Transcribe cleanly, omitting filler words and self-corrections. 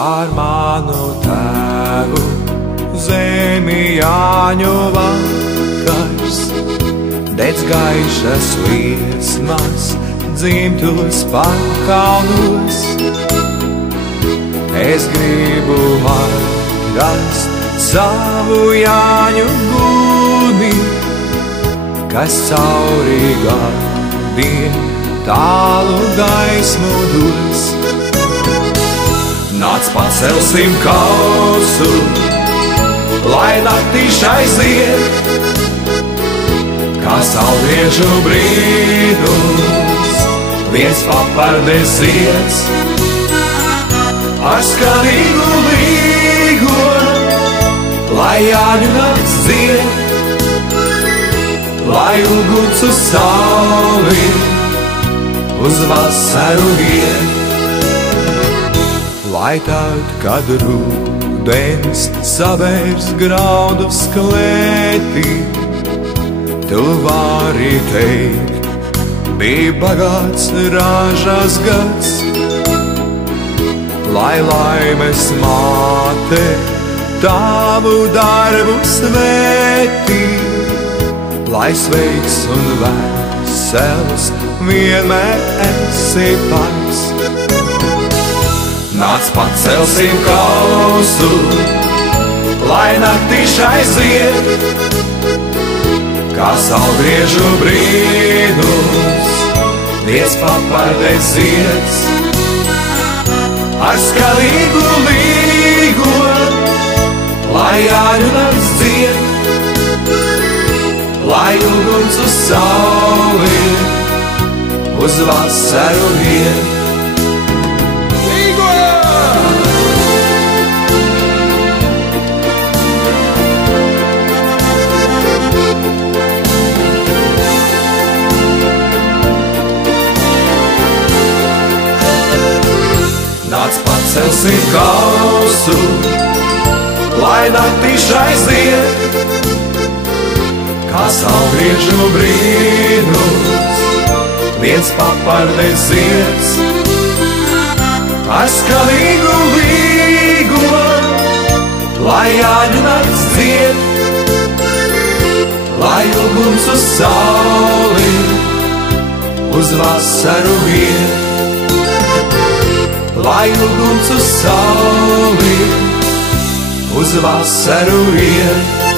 Pār manu tēvu zemi jāņu vakars, dedz gaišas liesmas, dzimtos pakalnos. Es gribu atrast savu Jāņu guni, kas cauri gadiem tālu gaismu dos. Nāc pacelsim kausu, lai naktīš aiziet, kā saulriežu brīnums, viens papardes zieds. Ar skanīgu līgo, lai Jāņu nakts dzied, lai uguns uz sauli, uz vasaru iet. Lai tad, kad rudens savērs graudus klētī, tu vari teikt, bija bagāts ražas gads. Lai laimes māte tavu darbu svētī, lai sveiks un vesels vienmēr esi pats. Nāc pacelsim kausu, lai naktīš aiziet, kā saulriežu brīnums, viens papardes zieds. Ar skanīgu līgo, lai Jāņu nakts dzied, lai uguns uz sauli, uz vasaru iet. Nāc pacelsim kausu, lai naktīš aiziet, kā saulriežu brīnums, viens papardes zieds. Ar skanīgu līgo, lai Jāņu nakts dzied, lai uguns uz sauli, uz vasaru iet. Lai uguns uz sauli, uz vasaru iet.